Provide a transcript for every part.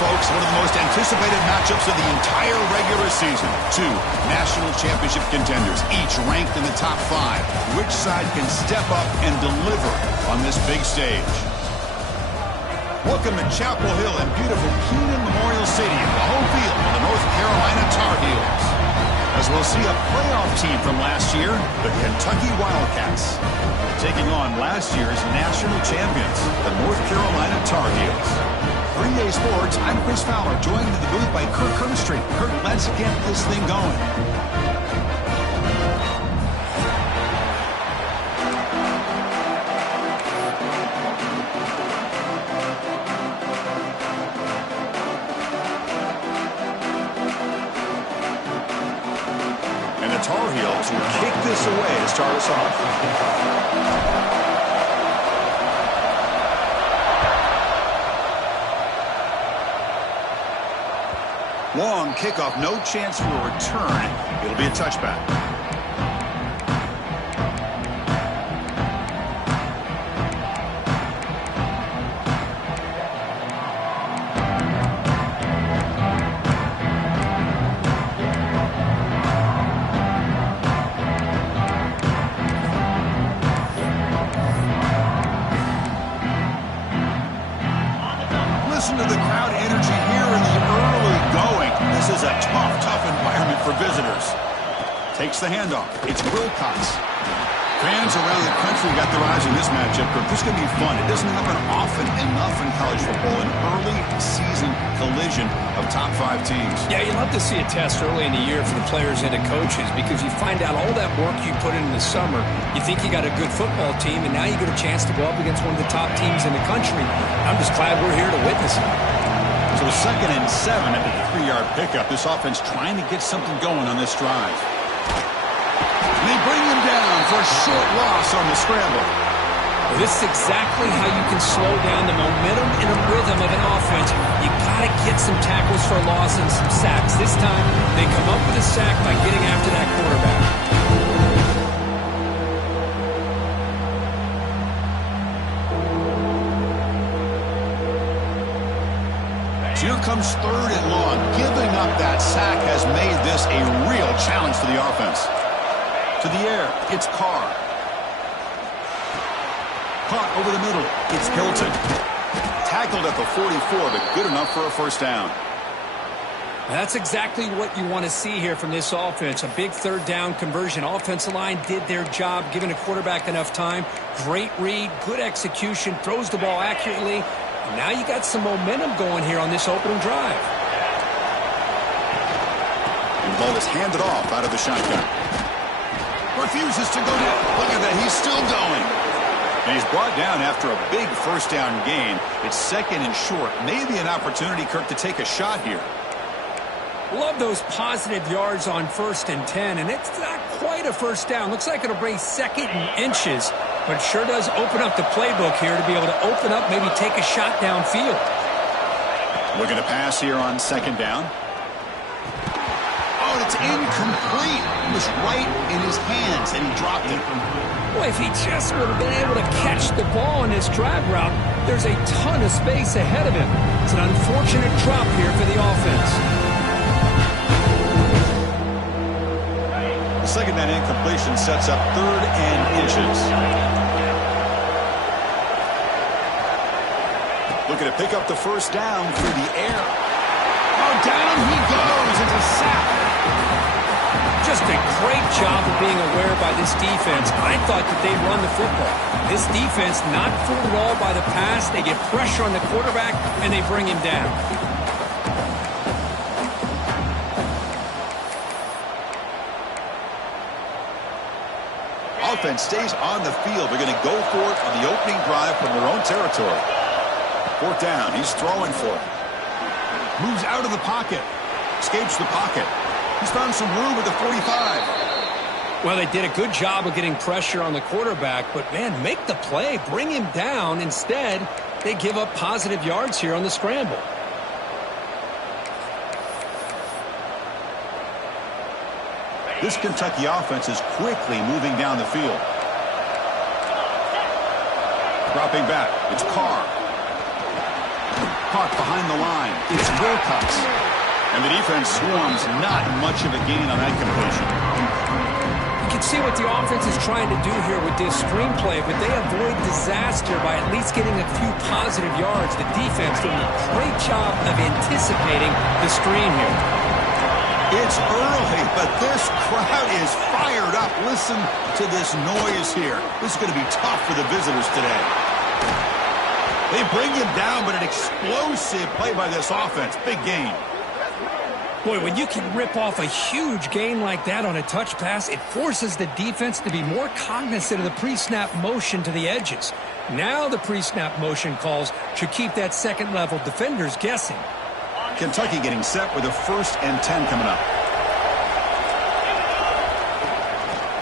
folks, one of the most anticipated matchups of the entire regular season. Two national championship contenders, each ranked in the top 5. Which side can step up and deliver on this big stage? Welcome to Chapel Hill and beautiful Keenan Memorial Stadium, the home field of the North Carolina Tar Heels. As we'll see a playoff team from last year, the Kentucky Wildcats, taking on last year's national champions, the North Carolina Tar Heels. 3A Sports, I'm Chris Fowler, joined in the booth by Kirk Kirkstreet. Kirk, let's get this thing going. And the Tar Heels will kick this away to start us off. Long kickoff, no chance for a return. It'll be a touchback. Listen to the crowd energy here in the early going. This is a tough environment for visitors. Takes the handoff. It's Wilcox. Fans around the country got their eyes on this matchup. This is going to be fun. It doesn't happen often enough in college football, an early season collision of top 5 teams. Yeah, you love to see a test early in the year for the players and the coaches because you find out all that work you put in the summer. You think you got a good football team, and now you get a chance to go up against one of the top teams in the country. I'm just glad we're here to witness it. So 2nd and 7 after the 3-yard pickup. This offense trying to get something going on this drive. And they bring him down for a short loss on the scramble. Well, this is exactly how you can slow down the momentum and the rhythm of an offense. You got to get some tackles for a loss and some sacks. This time, they come up with a sack by getting after that quarterback. Here comes 3rd and long. Giving up that sack has made this a real challenge for the offense. To the air, it's Carr. Caught over the middle, it's Hilton. Tackled at the 44, but good enough for a first down. That's exactly what you want to see here from this offense. A big 3rd down conversion. Offensive line did their job, giving the quarterback enough time. Great read, good execution, throws the ball accurately. Now you got some momentum going here on this opening drive. And the ball is handed off out of the shotgun. Refuses to go down. Look at that. He's still going. And he's brought down after a big first down gain. It's 2nd and short. Maybe an opportunity, Kirk, to take a shot here. Love those positive yards on 1st and 10. And it's not quite a first down. Looks like it'll bring 2nd and inches. But it sure does open up the playbook here to be able to open up, maybe take a shot downfield. Looking to pass here on 2nd down. Oh, and it's incomplete. It was right in his hands, and he dropped it. Boy, if he just would have been able to catch the ball on his drag route, there's a ton of space ahead of him. It's an unfortunate drop here for the offense. The 2nd down incompletion sets up 3rd and inches. Looking to pick up the first down through the air. Oh, down he goes. It's a sack. Just a great job of being aware by this defense. I thought that they'd run the football. This defense not fooled at all by the pass. They get pressure on the quarterback, and they bring him down. Offense stays on the field. They're going to go for it on the opening drive from their own territory. 4th down. He's throwing for it. Moves out of the pocket. Escapes the pocket. He's found some room at the 45. Well, they did a good job of getting pressure on the quarterback, but, man, make the play. Bring him down. Instead, they give up positive yards here on the scramble. This Kentucky offense is quickly moving down the field. Dropping back. It's Carr. puck behind the line. It's Wilcox. And the defense swarms not much of a gain on that completion. You can see what the offense is trying to do here with this screenplay, but they avoid disaster by at least getting a few positive yards. The defense doing a great job of anticipating the screen here. It's early, but this crowd is fired up. Listen to this noise here. This is going to be tough for the visitors today. They bring him down, but an explosive play by this offense. Big gain. Boy, when you can rip off a huge gain like that on a touch pass, it forces the defense to be more cognizant of the pre-snap motion to the edges. Now the pre-snap motion calls should keep that second-level defenders guessing. Kentucky getting set with a 1st and 10 coming up.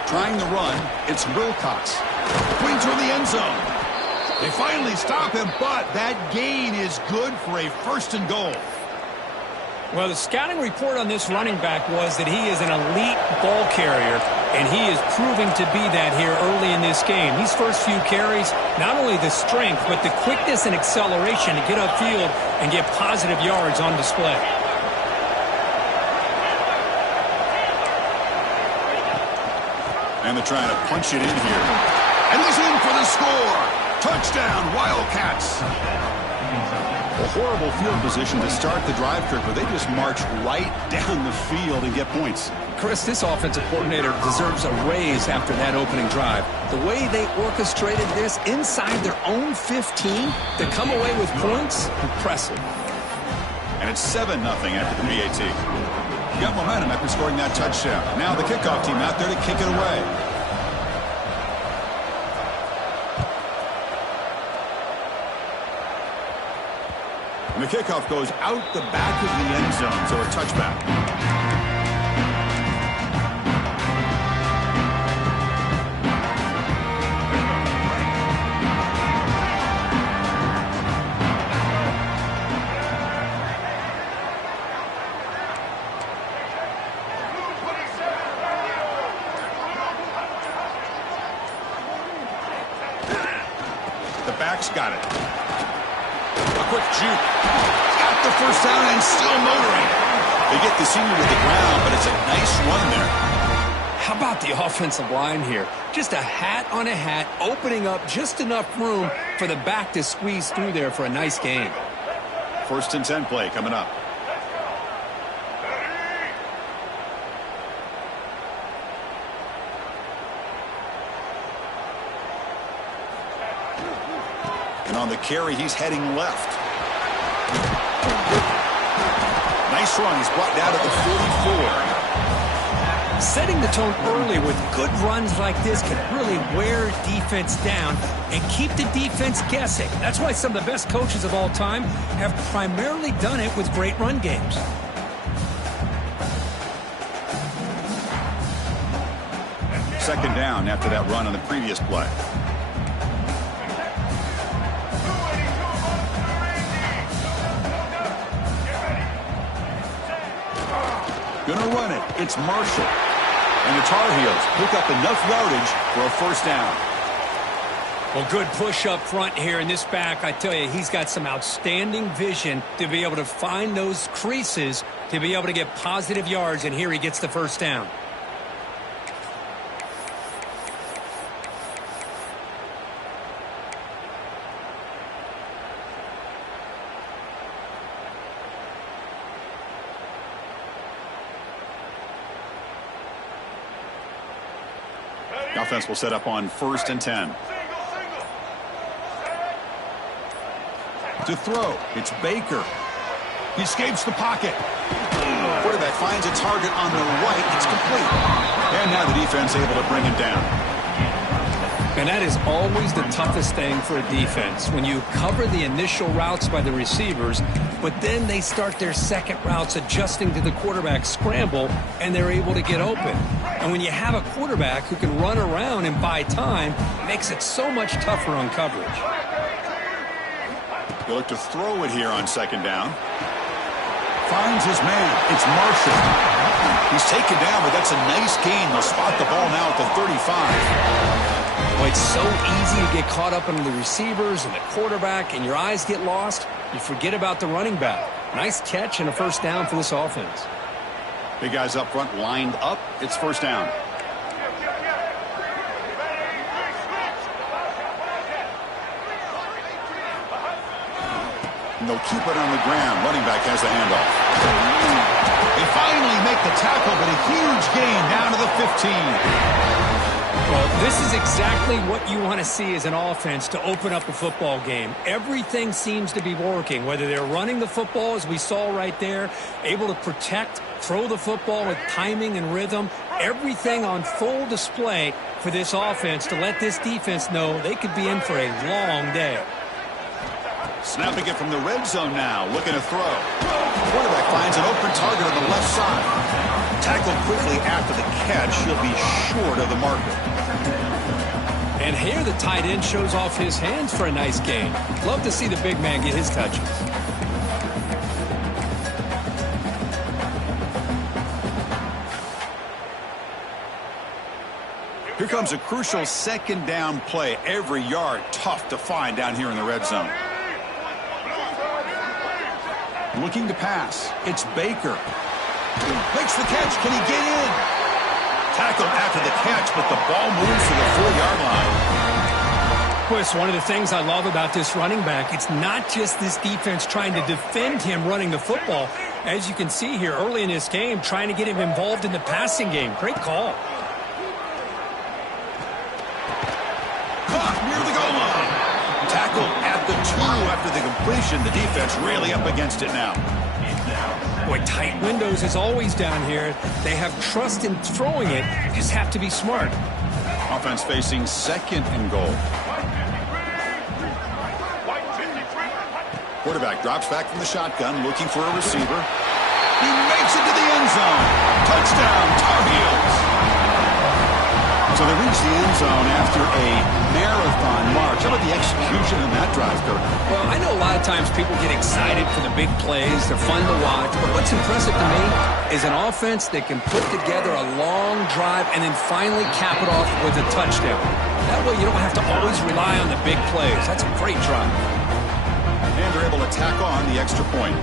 Trying the run, it's Wilcox. Going toward the end zone. They finally stop him, but that gain is good for a 1st and goal. Well, the scouting report on this running back was that he is an elite ball carrier, and he is proving to be that here early in this game. These first few carries, not only the strength, but the quickness and acceleration to get upfield and get positive yards on display. And they're trying to punch it in here. And he's in for the score. Touchdown, Wildcats. A horrible field position to start the drive, Kirk, but they just march right down the field and get points. Chris, this offensive coordinator deserves a raise after that opening drive. The way they orchestrated this inside their own 15 to come away with points, impressive. And it's 7-0 after the PAT. Got momentum after scoring that touchdown. Now the kickoff team out there to kick it away. And the kickoff goes out the back of the end zone, so a touchback. The back's got it. A quick juke. Got the first down and still motoring. They get the senior to the ground, but it's a nice run there. How about the offensive line here? Just a hat on a hat, opening up just enough room for the back to squeeze through there for a nice gain. 1st and 10 play coming up. And on the carry, he's heading left. Nice run. He's brought down to the 44. Setting the tone early with good runs like this can really wear defense down and keep the defense guessing. That's why some of the best coaches of all time have primarily done it with great run games. Second down after that run on the previous play. Gonna run it. It's Marshall. And the Tar Heels pick up enough yardage for a 1st down. Well, good push up front here in this back. I tell you, he's got some outstanding vision to be able to find those creases to be able to get positive yards, and here he gets the 1st down. The offense will set up on 1st and 10. To throw, it's Baker. He escapes the pocket. Quarterback finds a target on the right. It's complete. And now the defense able to bring him down. And that is always the toughest thing for a defense, when you cover the initial routes by the receivers, but then they start their second routes adjusting to the quarterback scramble, and they're able to get open. And when you have a quarterback who can run around and buy time, it makes it so much tougher on coverage. He'll look to throw it here on 2nd down. Finds his man. It's Marshall. He's taken down, but that's a nice gain. They'll spot the ball now at the 35. Well, it's so easy to get caught up in the receivers and the quarterback, and your eyes get lost. You forget about the running back. Nice catch and a first down for this offense. Big guys up front lined up. It's first down. And they'll keep it on the ground. Running back has the handoff. They finally make the tackle, but a huge gain down to the 15. Well, this is exactly what you want to see as an offense to open up a football game. Everything seems to be working, whether they're running the football, as we saw right there, able to protect, throw the football with timing and rhythm. Everything on full display for this offense to let this defense know they could be in for a long day. Snapping it from the red zone now, looking to throw. Quarterback finds an open target on the left side. Tackled quickly after the catch. He'll be short of the marker. And here the tight end shows off his hands for a nice gain. Love to see the big man get his touches. Here comes a crucial second down play. Every yard tough to find down here in the red zone. Looking to pass. It's Baker. Makes the catch. Can he get in? Tackled after the catch, but the ball moves to the 4-yard line. Well, it's one of the things I love about this running back. It's not just this defense trying to defend him running the football. As you can see here early in this game, trying to get him involved in the passing game. Great call. Caught near the goal line. Tackled at the 2 after the completion. The defense really up against it now. Boy, tight windows is always down here. They have trust in throwing it. Just have to be smart. Offense facing second and goal. Quarterback drops back from the shotgun, looking for a receiver. He makes it to the end zone. Touchdown, Tar Heels. So they reach the end zone after a marathon march. How about the execution in that drive, Kirk? Well, I know a lot of times people get excited for the big plays. They're fun to watch. But what's impressive to me is an offense that can put together a long drive and then finally cap it off with a touchdown. That way you don't have to always rely on the big plays. That's a great drive. And they're able to tack on the extra point.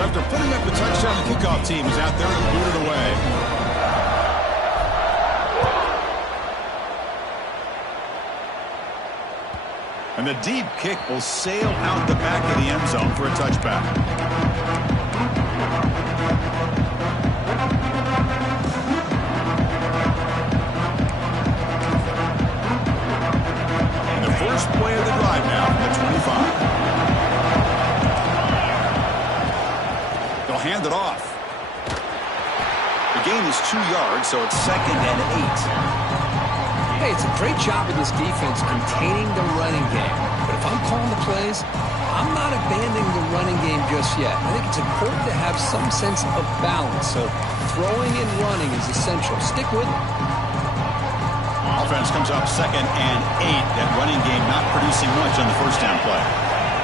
After putting up the touchdown, the kickoff team is out there and booted away. And the deep kick will sail out the back of the end zone for a touchback. And the first play of the drive now from the 25. Hand it off. The gain is 2 yards, so it's 2nd and 8. Hey, it's a great job of this defense containing the running game. But if I'm calling the plays, I'm not abandoning the running game just yet. I think it's important to have some sense of balance. So throwing and running is essential. Stick with it. Offense comes up 2nd and 8. That running game not producing much on the first down play.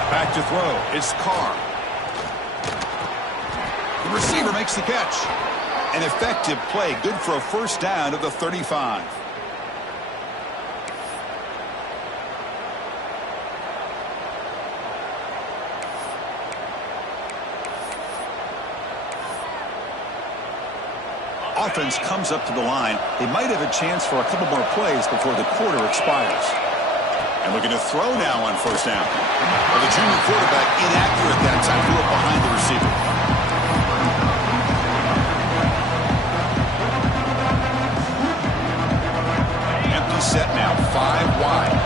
Back to throw. It's Carr. The receiver makes the catch. An effective play. Good for a first down at the 35. Offense comes up to the line. They might have a chance for a couple more plays before the quarter expires. And looking to throw now on first down. But the junior quarterback inaccurate that time. Threw it behind the receiver. Set now, 5 wide.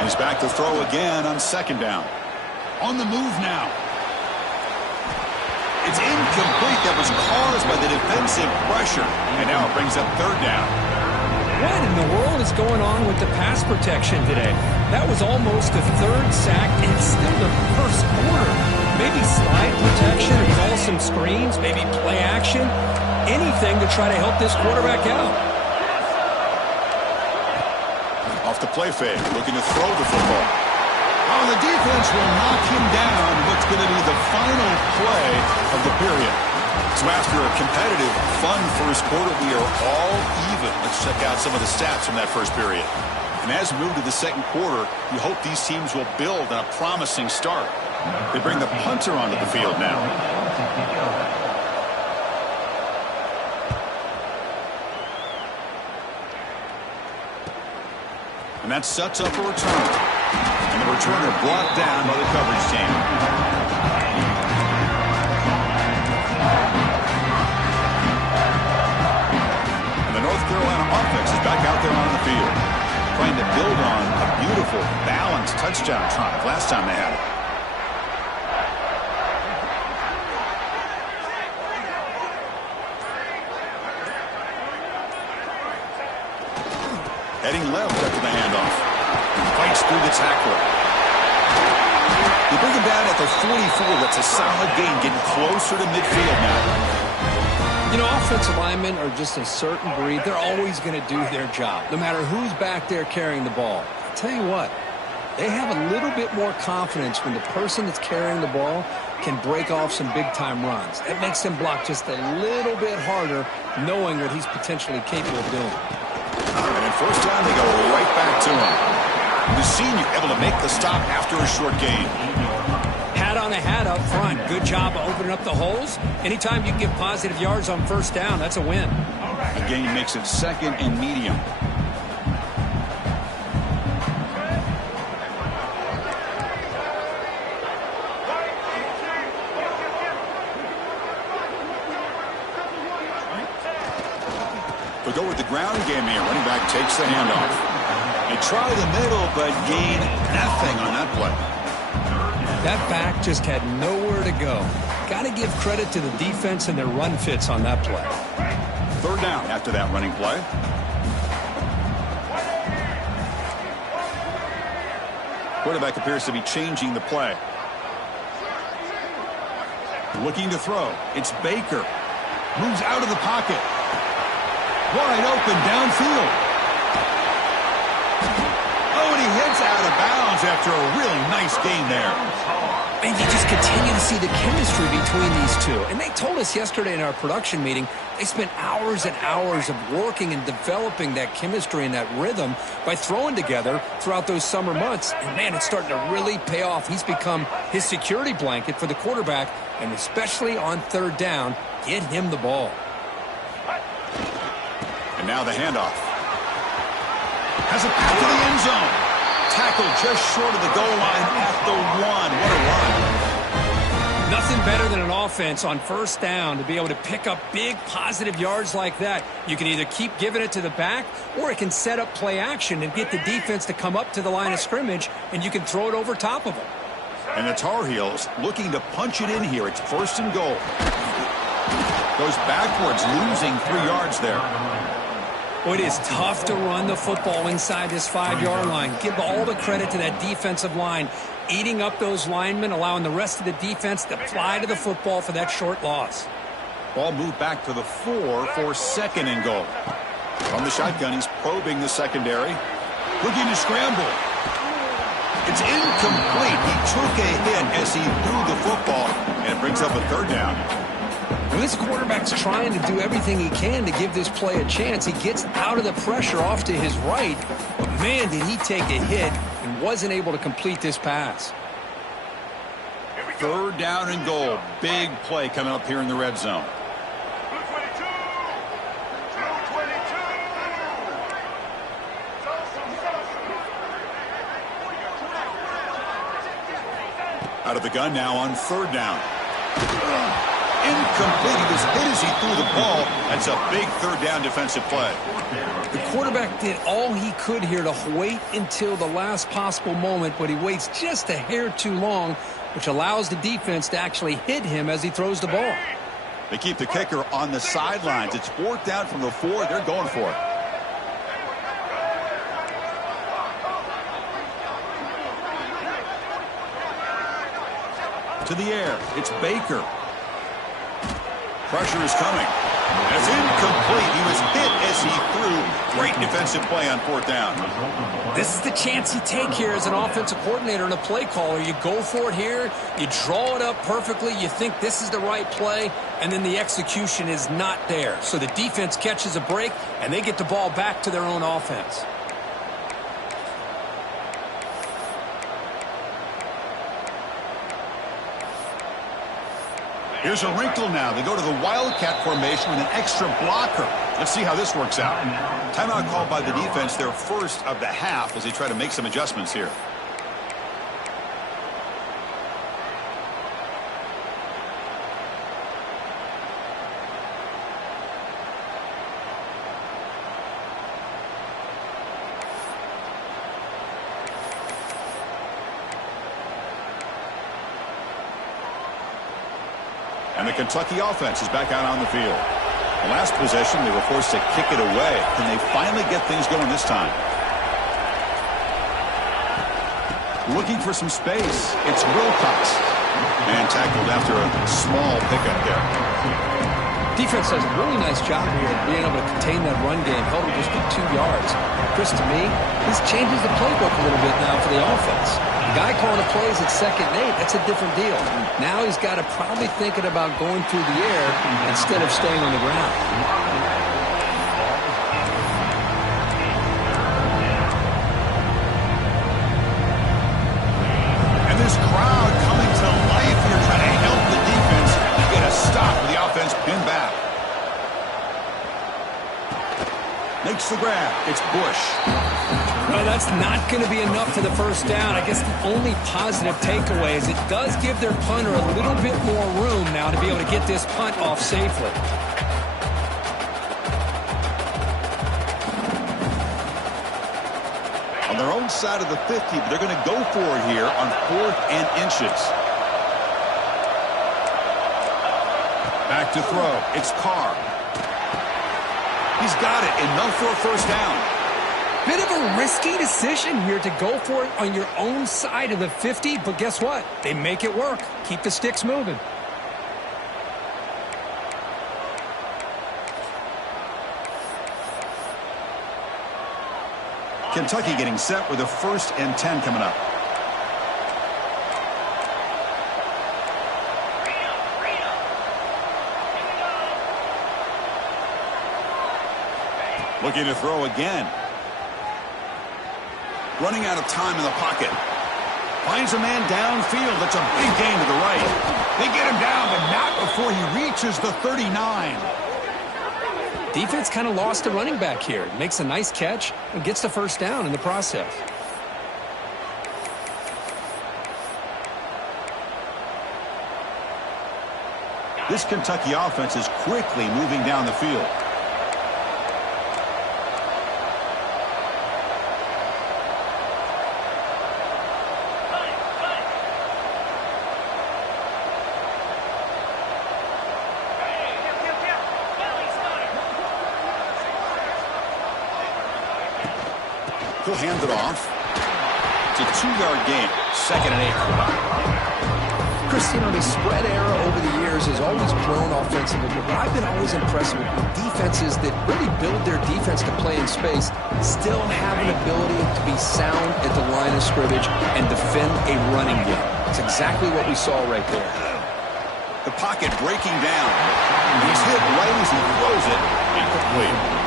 And he's back to throw again on second down. On the move now. It's incomplete. That was caused by the defensive pressure. And now it brings up third down. What in the world is going on with the pass protection today? That was almost a third sack, and it's still the first quarter. Maybe slide protection or call some screens, maybe play action. Anything to try to help this quarterback out. Off the play fake, looking to throw the football. Oh, the defense will knock him down. What's going to be the final play of the period. So after a competitive, fun first quarter, we are all even. Let's check out some of the stats from that first period. And as we move to the second quarter, you hope these teams will build on a promising start. They bring the punter onto the field now. And that sets up a return. And the returner brought down by the coverage team. And the North Carolina offense is back out there on the field, trying to build on a beautiful, balanced touchdown drive last time they had it. Heading left after the handoff. Fights through the tackler. They bring him down at the 44. That's a solid gain, getting closer to midfield now. You know, offensive linemen are just a certain breed. They're always going to do their job, no matter who's back there carrying the ball. I'll tell you what, they have a little bit more confidence when the person that's carrying the ball can break off some big-time runs. That makes them block just a little bit harder, knowing what he's potentially capable of doing. And in first down, they go right back to him. The senior able to make the stop after a short gain. Hat on a hat up front. Good job of opening up the holes. Anytime you can get positive yards on first down, that's a win. The gain makes it second and medium. They'll go with the ground game here. Running back takes the handoff. They try the middle, but gain nothing on that play. That back just had nowhere to go. Got to give credit to the defense and their run fits on that play. Third down after that running play. Quarterback appears to be changing the play. Looking to throw. It's Baker. Moves out of the pocket. Wide open downfield. Oh, and he hits out of bounds after a really nice gain there. And you just continue to see the chemistry between these two. And they told us yesterday in our production meeting, they spent hours and hours of working and developing that chemistry and that rhythm by throwing together throughout those summer months. And, man, it's starting to really pay off. He's become his security blanket for the quarterback, and especially on third down, get him the ball. And now the handoff. Has it back to the end zone. Tackled just short of the goal line at the 1. What a run. Nothing better than an offense on first down to be able to pick up big positive yards like that. You can either keep giving it to the back, or it can set up play action and get the defense to come up to the line of scrimmage, and you can throw it over top of them. And the Tar Heels looking to punch it in here. It's first and goal. Goes backwards, losing 3 yards there. Well, it is tough to run the football inside this 5-yard line. Give all the credit to that defensive line, eating up those linemen, allowing the rest of the defense to fly to the football for that short loss. Ball moved back to the 4 for second and goal. From the shotgun, he's probing the secondary. Looking to scramble. It's incomplete. He took a hit as he threw the football, and it brings up a third down. When this quarterback's trying to do everything he can to give this play a chance, he gets out of the pressure off to his right. But, man, did he take a hit and wasn't able to complete this pass. Third down and goal. Big play coming up here in the red zone. Out of the gun now on third down. Incomplete. He was hit as he threw the ball. That's a big third down defensive play. The quarterback did all he could here to wait until the last possible moment, but he waits just a hair too long, which allows the defense to actually hit him as he throws the ball. They keep the kicker on the sidelines. It's fourth down from the 4. They're going for it. To the air. It's Baker. Pressure is coming. And it's incomplete. He was hit as he threw. Great defensive play on fourth down. This is the chance you take here as an offensive coordinator and a play caller. You go for it here. You draw it up perfectly. You think this is the right play, and then the execution is not there. So the defense catches a break, and they get the ball back to their own offense. Here's a wrinkle now. They go to the Wildcat formation with an extra blocker. Let's see how this works out. Timeout called by the defense, their first of the half, as they try to make some adjustments here. And the Kentucky offense is back out on the field. The last possession, they were forced to kick it away. Can they finally get things going this time? Looking for some space. It's Wilcox. And tackled after a small pickup there. Defense does a really nice job here of being able to contain that run game. Held him just to 2 yards. Chris, to me, this changes the playbook a little bit now for the offense. The guy calling the plays at 2nd and 8, that's a different deal. Now he's got to probably thinking about going through the air instead of staying on the ground. And this crowd coming to life here, trying to help the defense get a stop with the offense pinned back. Makes the grab. It's Bush. Well, that's not going to be enough for the first down. I guess the only positive takeaway is it does give their punter a little bit more room now to be able to get this punt off safely. On their own side of the 50, but they're going to go for it here on 4th and inches. Back to throw. It's Carr. He's got it. Enough for a first down. Bit of a risky decision here to go for it on your own side of the 50, but guess what? They make it work. Keep the sticks moving. Kentucky getting set with a 1st and 10 coming up. Looking to throw again. Running out of time in the pocket. Finds a man downfield. That's a big gain to the right. They get him down, but not before he reaches the 39. Defense kind of lost the running back here. Makes a nice catch and gets the first down in the process. This Kentucky offense is quickly moving down the field. He'll hand it off. It's a 2-yard gain. 2nd and 8. Chris, you know, the spread era over the years has always grown offensively, but what I've been always impressed with defenses that really build their defense to play in space still have an ability to be sound at the line of scrimmage and defend a running game. It's exactly what we saw right there. The pocket breaking down. He's hit right as he throws it. Incomplete.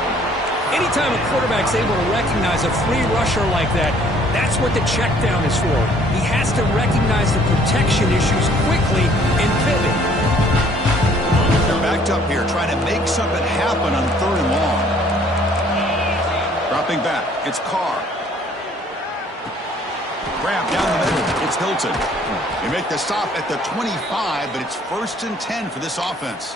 Anytime a quarterback's able to recognize a free rusher like that, that's what the check down is for. He has to recognize the protection issues quickly and pivot. They're backed up here, trying to make something happen on 3rd and long. Dropping back, it's Carr. Grab down the middle, it's Hilton. They make the stop at the 25, but it's 1st and 10 for this offense.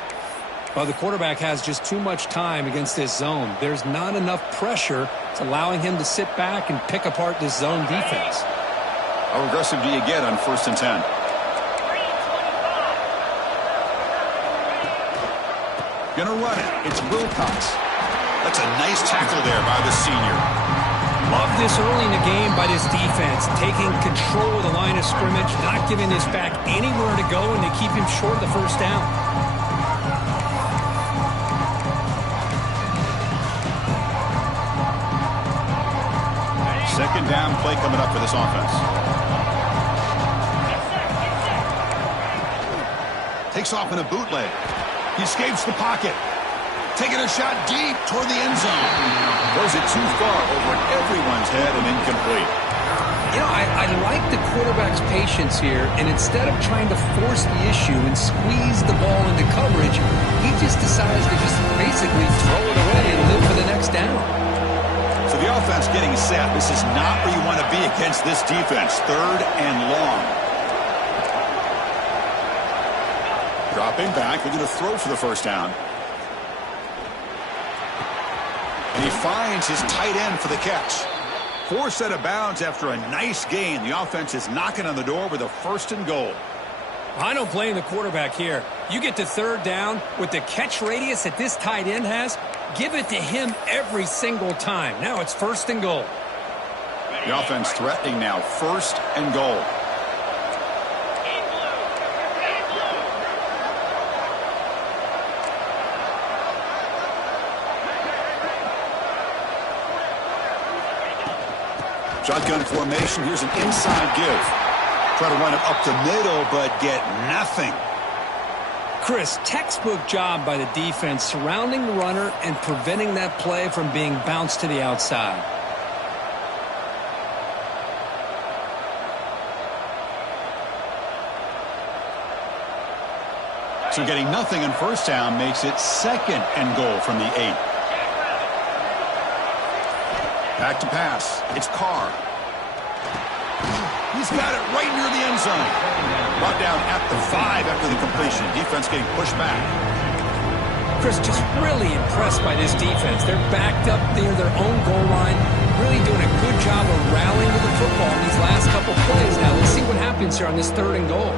Well, the quarterback has just too much time against this zone. There's not enough pressure. It's allowing him to sit back and pick apart this zone defense. How aggressive do you get on 1st and 10? Gonna run it. It's Wilcox. That's a nice tackle there by the senior. Love this early in the game by this defense, taking control of the line of scrimmage, not giving this back anywhere to go, and they keep him short of the first down. Second down play coming up for this offense. Takes off in a bootleg. He escapes the pocket. Taking a shot deep toward the end zone. Throws it too far over everyone's head and incomplete. You know, I like the quarterback's patience here, and instead of trying to force the issue and squeeze the ball into coverage, he just decides to just basically throw it away and live for the next down. So the offense getting set. This is not where you want to be against this defense. Third and long. Dropping back, looking to throw for the first down. And he finds his tight end for the catch. Forced out of bounds after a nice gain. The offense is knocking on the door with a 1st and goal. I don't blame the quarterback here. You get to third down with the catch radius that this tight end has, give it to him every single time. Now it's 1st and goal. The offense threatening now, 1st and goal. Shotgun formation. Here's an inside give. Try to run it up the middle, but get nothing. Chris, textbook job by the defense surrounding the runner and preventing that play from being bounced to the outside. So getting nothing on first down makes it 2nd and goal from the 8. Back to pass. It's Carr. He's got it right near the end zone. Brought down at the 5 after the completion. Defense getting pushed back. Chris, just really impressed by this defense. They're backed up near their own goal line, really doing a good job of rallying to the football in these last couple plays. Now, let's see what happens here on this 3rd and goal.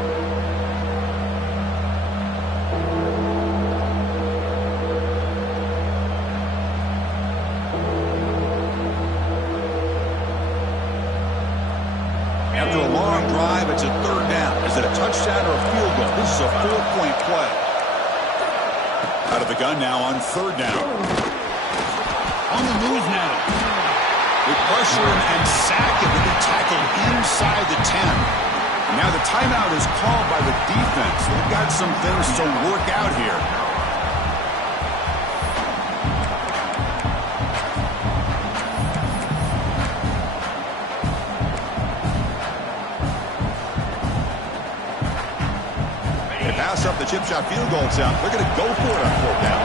After a long drive, it's a 3rd down. Is it a touchdown or a field goal? This is a 4-point play. Out of the gun now on 3rd down. On the move now. They pressure him and sack him. He'll be tackled inside the 10. And now the timeout is called by the defense. They've got some things to work out here. Pass up the chip shot field goal attempt. They're going to go for it on 4th down.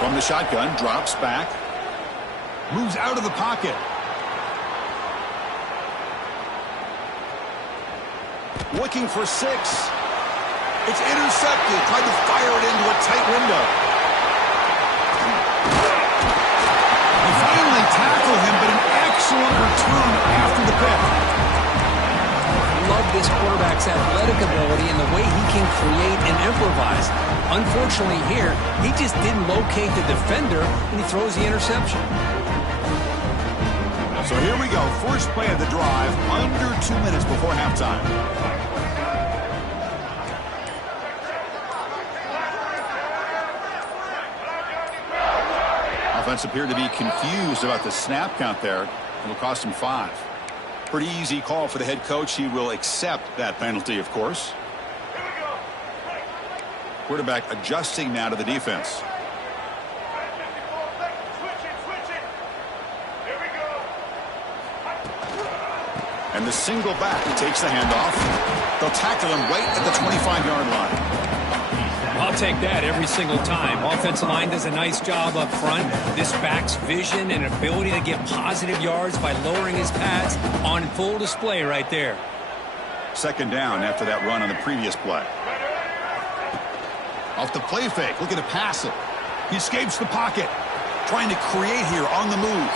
From the shotgun, drops back. Moves out of the pocket. Looking for 6. It's intercepted. Tried to fire it into a tight window. Finally tackle him, but an excellent return after the pick. I love this quarterback's athletic ability and the way he can create and improvise. Unfortunately here, he just didn't locate the defender, and he throws the interception. So here we go. First play of the drive, under 2 minutes before halftime. Offense appeared to be confused about the snap count there. It'll cost him 5. Pretty easy call for the head coach. He will accept that penalty, of course. Quarterback adjusting now to the defense. And the single back takes the handoff. They'll tackle him right at the 25-yard line. I'll take that every single time. Offensive line does a nice job up front. This back's vision and ability to get positive yards by lowering his pads on full display right there. 2nd down after that run on the previous play. Off the play fake, looking to pass it. He escapes the pocket, trying to create here on the move.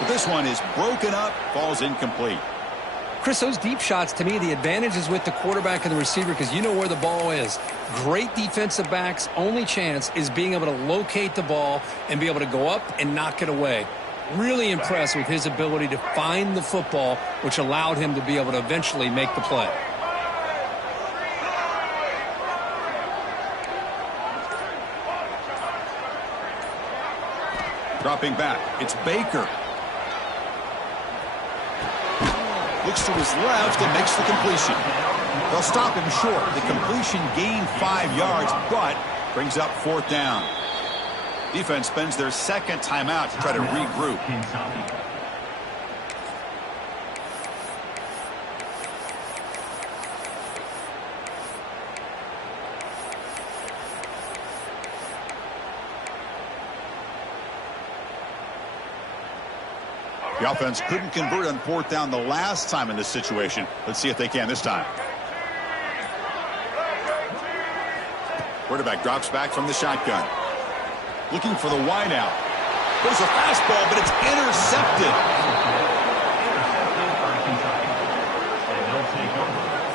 But this one is broken up, falls incomplete. Chris, those deep shots, to me, the advantage is with the quarterback and the receiver because you know where the ball is. Great defensive backs' only chance is being able to locate the ball and be able to go up and knock it away. Really impressed with his ability to find the football, which allowed him to be able to eventually make the play. Dropping back, it's Baker. Looks to his left and makes the completion. They'll stop him short. The completion gained 5 yards, but brings up 4th down. Defense spends their second timeout to try to regroup. The offense couldn't convert on 4th down the last time in this situation. Let's see if they can this time. Quarterback drops back from the shotgun. Looking for the wideout. There's a fastball, but it's intercepted.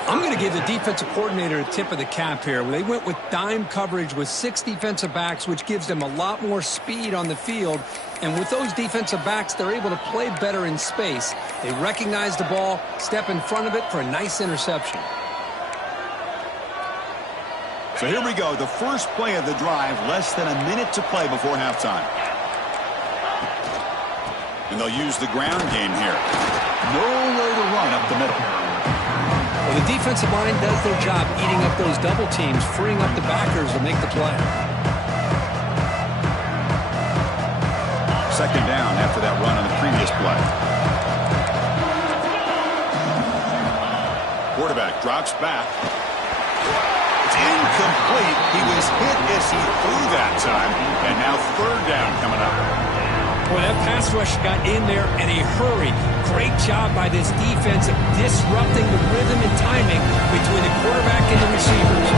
I'm going to give the defensive coordinator a tip of the cap here. They went with dime coverage with 6 defensive backs, which gives them a lot more speed on the field. And with those defensive backs, they're able to play better in space. They recognize the ball, step in front of it for a nice interception. So here we go, the first play of the drive, less than a minute to play before halftime. And they'll use the ground game here. Nowhere to run up the middle. Well, the defensive line does their job eating up those double teams, freeing up the backers to make the play. Second down after that run on the previous play. Quarterback drops back. It's incomplete. He was hit as he threw that time. And now 3rd down coming up. Boy, that pass rush got in there in a hurry. Great job by this defense of disrupting the rhythm and timing between the quarterback and the receivers.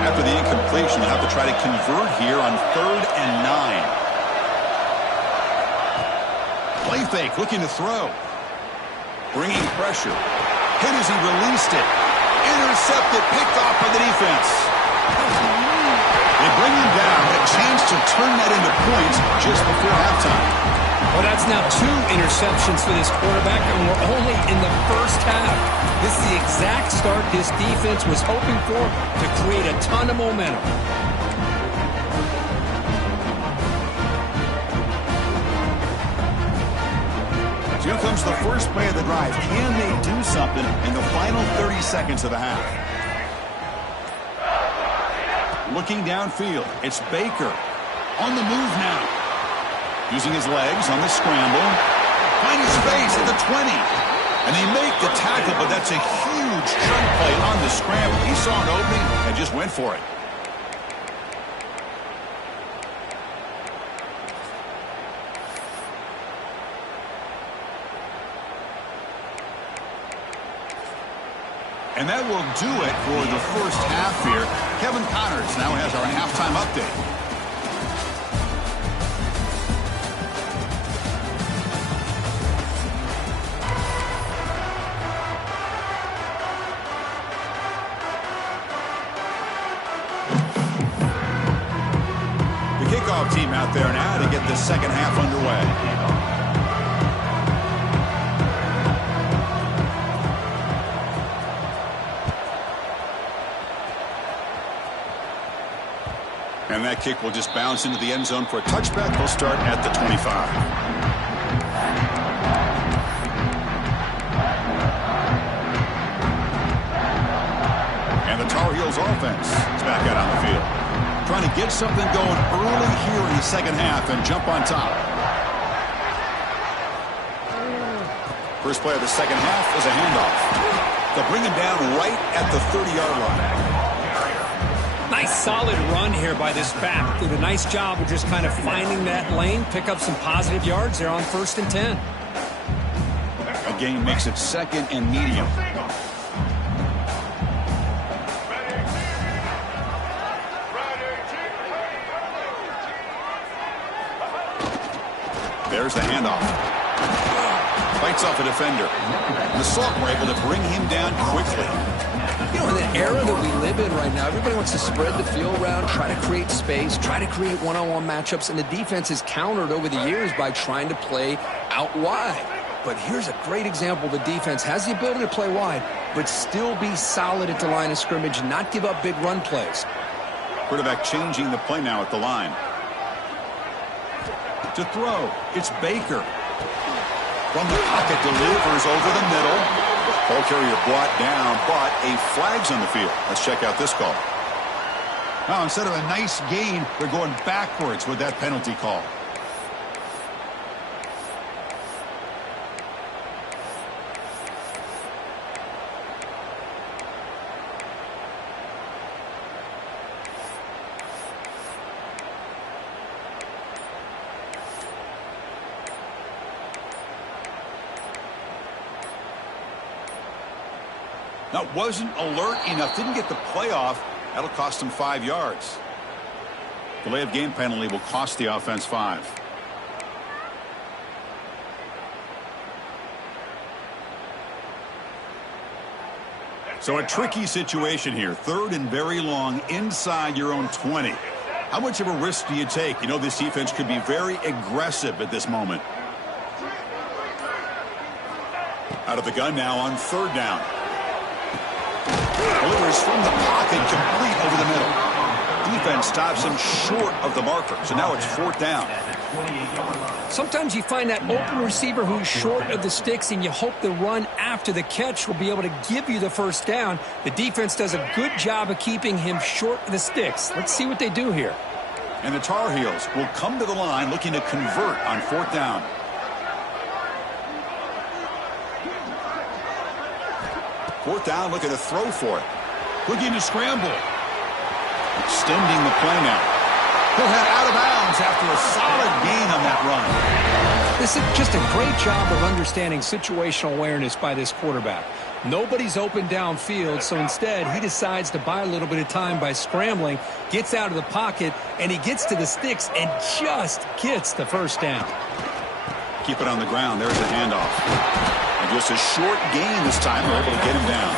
After the incompletion, they'll have to try to convert here on 3rd and 9. Play fake, looking to throw. Bringing pressure. Hit as he released it. Intercepted, picked off by the defense. They bring him down, a chance to turn that into points just before halftime. Well, that's now 2 interceptions for this quarterback, and we're only in the first half. This is the exact start this defense was hoping for to create a ton of momentum. Here comes the first play of the drive. Can they do something in the final 30 seconds of the half? Looking downfield, it's Baker. On the move now. Using his legs on the scramble. Finding space at the 20. And they make the tackle, but that's a huge chunk play on the scramble. He saw an opening and just went for it. And that will do it for the first half here. Kevin Connors now has our halftime update. The kickoff team out there now to get the second half underway. And that kick will just bounce into the end zone for a touchback. They'll start at the 25. And the Tar Heels offense is back out on the field. Trying to get something going early here in the second half and jump on top. First play of the second half is a handoff. They'll bring him down right at the 30-yard line. Nice solid run here by this back. Did a nice job of just kind of finding that lane, pick up some positive yards there on 1st and 10. A gain makes it 2nd and medium. There's the handoff. Fights off a defender. The Salt were able to bring him down quickly. You know, in the era that we live in right now, everybody wants to spread the field around, try to create space, try to create one-on-one matchups, and the defense has countered over the years by trying to play out wide. But here's a great example. The defense has the ability to play wide, but still be solid at the line of scrimmage, not give up big run plays. Quarterback changing the play now at the line. To throw, it's Baker. From the pocket, delivers over the middle. Ball carrier brought down, but a flag's on the field. Let's check out this call. Now, instead of a nice gain, they're going backwards with that penalty call. That wasn't alert enough. Didn't get the playoff. That'll cost him 5 yards. Delay of game penalty will cost the offense 5. So a tricky situation here. 3rd and very long inside your own 20. How much of a risk do you take? You know this defense could be very aggressive at this moment. Out of the gun now on 3rd down. Delivers from the pocket, complete over the middle. Defense stops him short of the marker, so now it's 4th down. Sometimes you find that open receiver who's short of the sticks, and you hope the run after the catch will be able to give you the 1st down. The defense does a good job of keeping him short of the sticks. Let's see what they do here. And the Tar Heels will come to the line looking to convert on 4th down. Fourth down, looking to throw for it. Looking to scramble. Extending the play now. He'll head out of bounds after a solid gain on that run. This is just a great job of understanding situational awareness by this quarterback. Nobody's open downfield, so instead he decides to buy a little bit of time by scrambling, gets out of the pocket, and he gets to the sticks and just gets the 1st down. Keep it on the ground. There's a handoff. And just a short gain this time. They're able to get him down.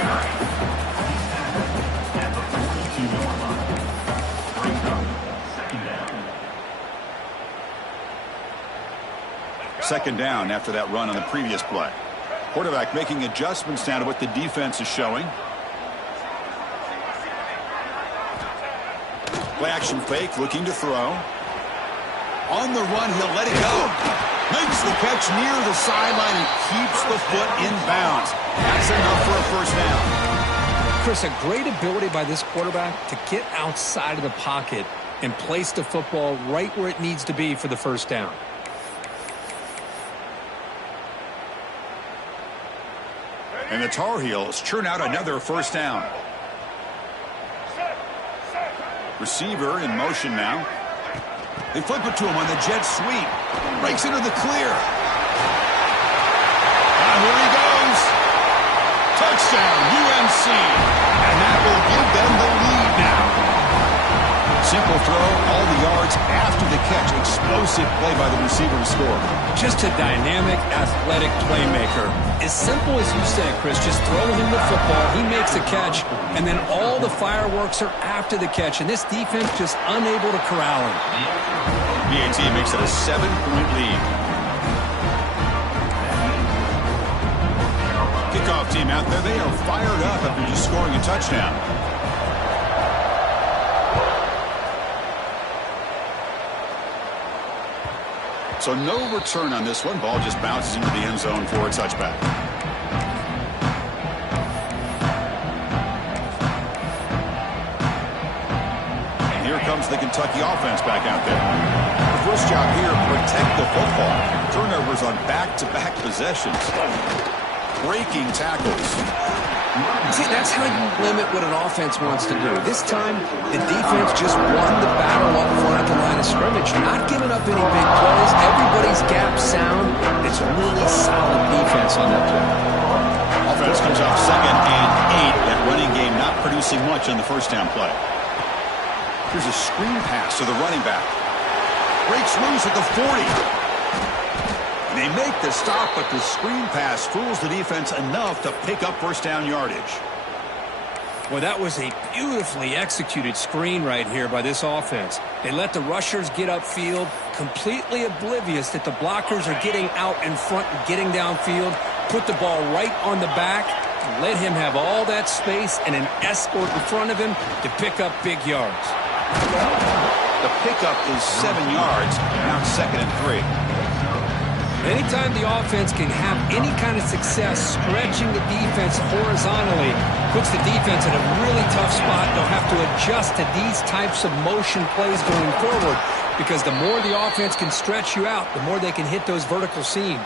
2nd down after that run on the previous play. Quarterback making adjustments now to what the defense is showing. Play action fake, looking to throw. On the run, he'll let it go. Makes the catch near the sideline and keeps the foot in bounds. That's enough for a 1st down. Chris, a great ability by this quarterback to get outside of the pocket and place the football right where it needs to be for the 1st down. And the Tar Heels churn out another 1st down. Receiver in motion now. They flip it to him on the jet sweep. Breaks into the clear. And here he goes. Touchdown, UNC. And that will give them the lead now. Simple throw, all the yards after the catch. Explosive play by the receiver to score. Just a dynamic, athletic playmaker. As simple as you said, Chris, just throw him the football, he makes a catch, and then all the fireworks are after the catch, and this defense just unable to corral him. BAT makes it a 7-point lead. Kickoff team out there, they are fired up after just scoring a touchdown. So no return on this one. Ball just bounces into the end zone for a touchback. And here comes the Kentucky offense back out there. The first job here, protect the football. Turnovers on back-to-back possessions. Breaking tackles. See, that's how you limit what an offense wants to do. This time, the defense just won the battle up front at the line of scrimmage. Not giving up any big plays. Everybody's gap sound. It's really solid defense on that play. Offense comes off 2nd and 8. That running game not producing much on the 1st down play. Here's a screen pass to the running back. Breaks loose at the 40. They make the stop, but the screen pass fools the defense enough to pick up 1st down yardage. Well, that was a beautifully executed screen right here by this offense. They let the rushers get upfield, completely oblivious that the blockers are getting out in front and getting downfield, put the ball right on the back, let him have all that space and an escort in front of him to pick up big yards. The pickup is 7 yards. Now it's 2nd and 3. Anytime the offense can have any kind of success stretching the defense horizontally, puts the defense in a really tough spot. They'll have to adjust to these types of motion plays going forward, because the more the offense can stretch you out, the more they can hit those vertical seams.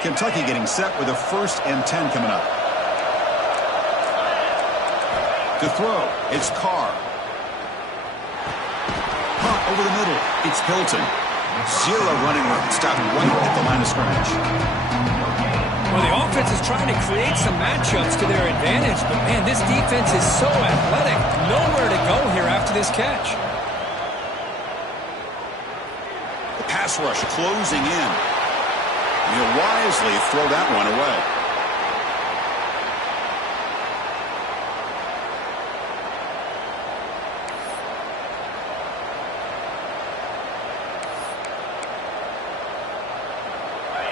Kentucky getting set with a 1st and 10 coming up. To throw, it's Carr. Punt over the middle, it's Hilton. 0 running room, stopped right at the line of scrimmage. Well, the offense is trying to create some matchups to their advantage, but man, this defense is so athletic. Nowhere to go here after this catch. The pass rush closing in. He'll wisely throw that one away.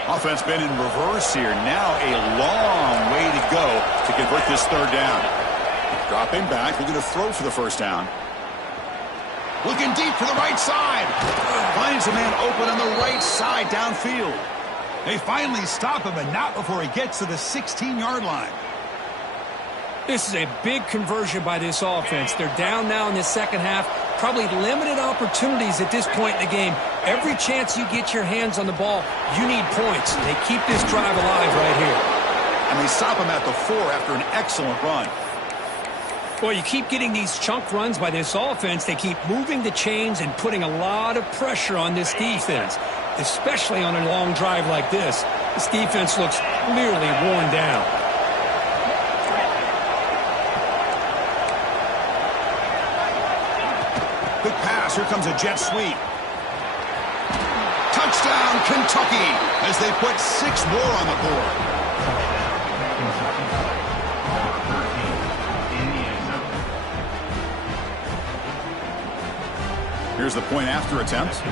Offense been in reverse here. Now a long way to go to convert this 3rd down. Dropping back, looking to throw for the 1st down. Looking deep for the right side. Finds a man open on the right side downfield. They finally stop him, and not before he gets to the 16-yard line. This is a big conversion by this offense. They're down now in the second half. Probably limited opportunities at this point in the game. Every chance you get your hands on the ball, you need points. They keep this drive alive right here. And they stop him at the 4 after an excellent run. Well, you keep getting these chunk runs by this offense. They keep moving the chains and putting a lot of pressure on this defense, especially on a long drive like this. This defense looks clearly worn down. Quick pass. Here comes a jet sweep. Touchdown, Kentucky, as they put 6 more on the board. Here's the point after attempt.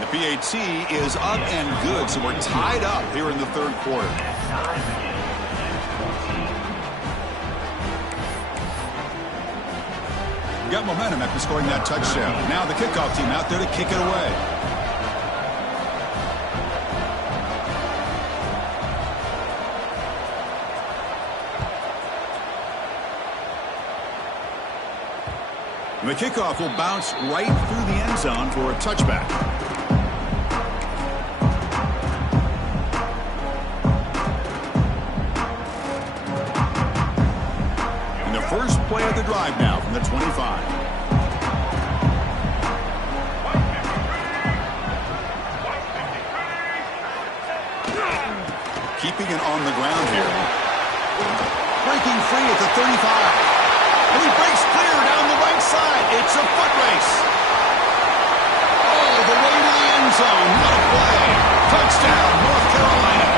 The PAT is up and good, so we're tied up here in the 3rd quarter. Got momentum after scoring that touchdown. Now the kickoff team out there to kick it away. The kickoff will bounce right through the end zone for a touchback. And the first play of the drive now from the 25. Keeping it on the ground here. Breaking free at the 35. And he breaks clear down the right side. It's a foot race. All the way to the end zone. What a play. Touchdown, North Carolina.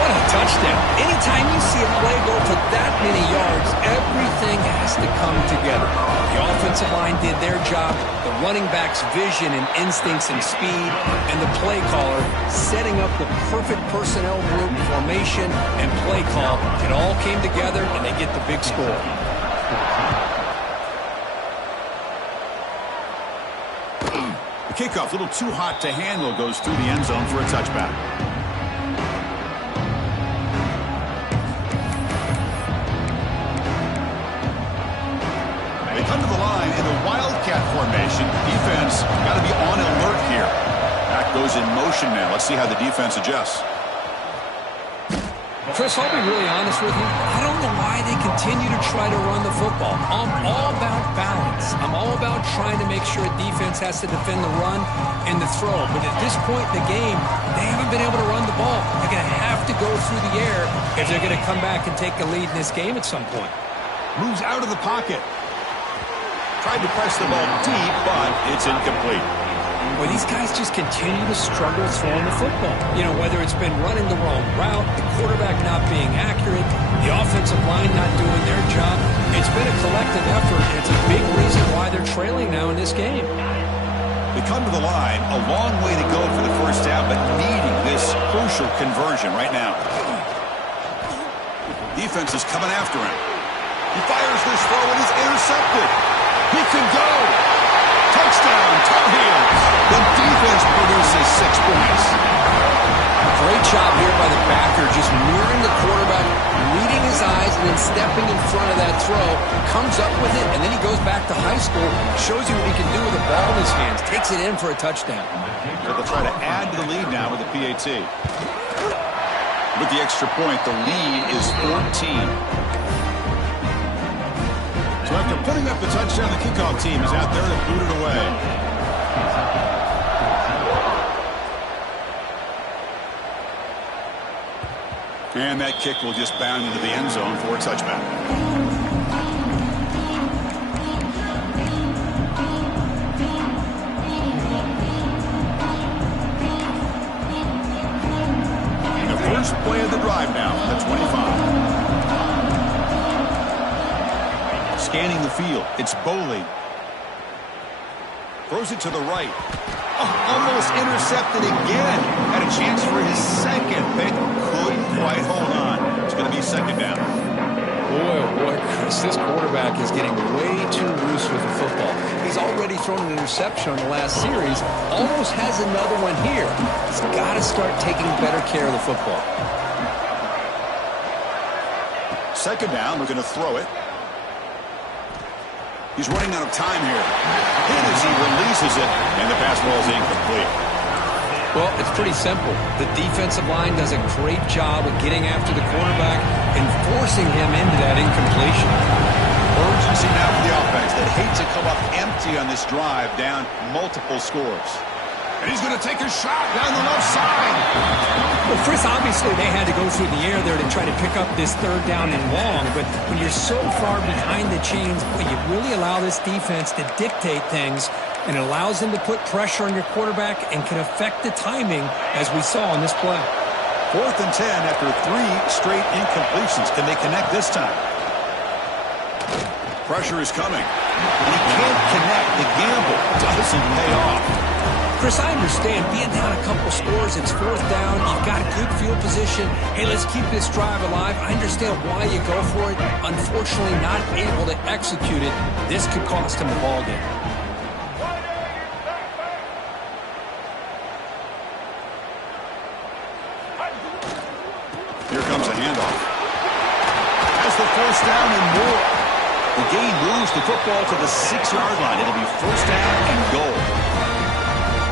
What a touchdown. Anytime you see a play go for that many yards, everything has to come together. The offensive line did their job, the running back's vision and instincts and speed, and the play caller setting up the perfect personnel group, formation, and play call. It all came together, and they get the big score. The kickoff, a little too hot to handle, goes through the end zone for a touchback. They come to the line in a wildcat formation. Defense got to be on alert here. That goes in motion now. Let's see how the defense adjusts. Chris, I'll be really honest with you. I don't know why they continue to try to run the football. I'm all about balance. I'm all about trying to make sure a defense has to defend the run and the throw. But at this point in the game, they haven't been able to run the ball. They're going to have to go through the air if they're going to come back and take the lead in this game at some point. Moves out of the pocket. Tried to press the ball deep, but it's incomplete. Well, these guys just continue to struggle throwing the football. You know, whether it's been running the wrong route, the quarterback not being accurate, the offensive line not doing their job. It's been a collective effort, and it's a big reason why they're trailing now in this game. They come to the line, a long way to go for the first down, but needing this crucial conversion right now. Defense is coming after him. He fires this throw and is intercepted. He can go. Touchdown, Tar Heels. The defense produces 6 points. Great job here by the backer, just mirroring the quarterback, reading his eyes, and then stepping in front of that throw. Comes up with it, and then he goes back to high school, shows you what he can do with the ball in his hands, takes it in for a touchdown. They'll try to add to the lead now with the PAT. With the extra point, the lead is 14. So after putting up the touchdown, the kickoff team is out there to boot it away. And that kick will just bound into the end zone for a touchback. And the first play of the drive now, the 25. Scanning the field, it's Boley. Throws it to the right. Oh, almost intercepted again. Had a chance for his second. They couldn't quite hold on. It's going to be second down. Boy, oh boy, Chris, this quarterback is getting way too loose with the football. He's already thrown an interception on the last series. Almost has another one here. He's got to start taking better care of the football. Second down, we're going to throw it. He's running out of time here. Hit as he releases it, and the pass ball is incomplete. Well, it's pretty simple. The defensive line does a great job of getting after the quarterback and forcing him into that incompletion. Urgency now for the offense that hates to come up empty on this drive, down multiple scores. And he's going to take a shot down the left side. Well, Chris, obviously they had to go through the air there to try to pick up this third down and long, but when you're so far behind the chains, boy, you really allow this defense to dictate things, and it allows them to put pressure on your quarterback and can affect the timing, as we saw on this play. 4th and 10 after 3 straight incompletions. Can they connect this time? Pressure is coming. And he can't connect. The gamble doesn't pay off. Chris, I understand being down a couple scores, it's 4th down, you've got a good field position. Hey, let's keep this drive alive. I understand why you go for it. Unfortunately, not able to execute it. This could cost him the ball game. Here comes a handoff. Has the first down and more. The game moves the football to the 6-yard line. It'll be first down and goal.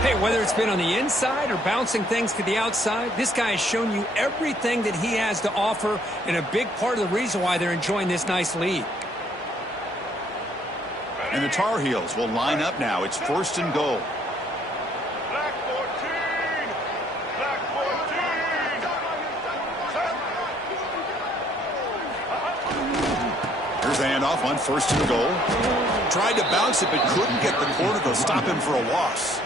Hey, whether it's been on the inside or bouncing things to the outside, this guy has shown you everything that he has to offer, and a big part of the reason why they're enjoying this nice lead. And the Tar Heels will line up now. It's first and goal. Black 14! Black 14! Here's the handoff on first and goal. Tried to bounce it, but couldn't get the corner to stop him for a loss.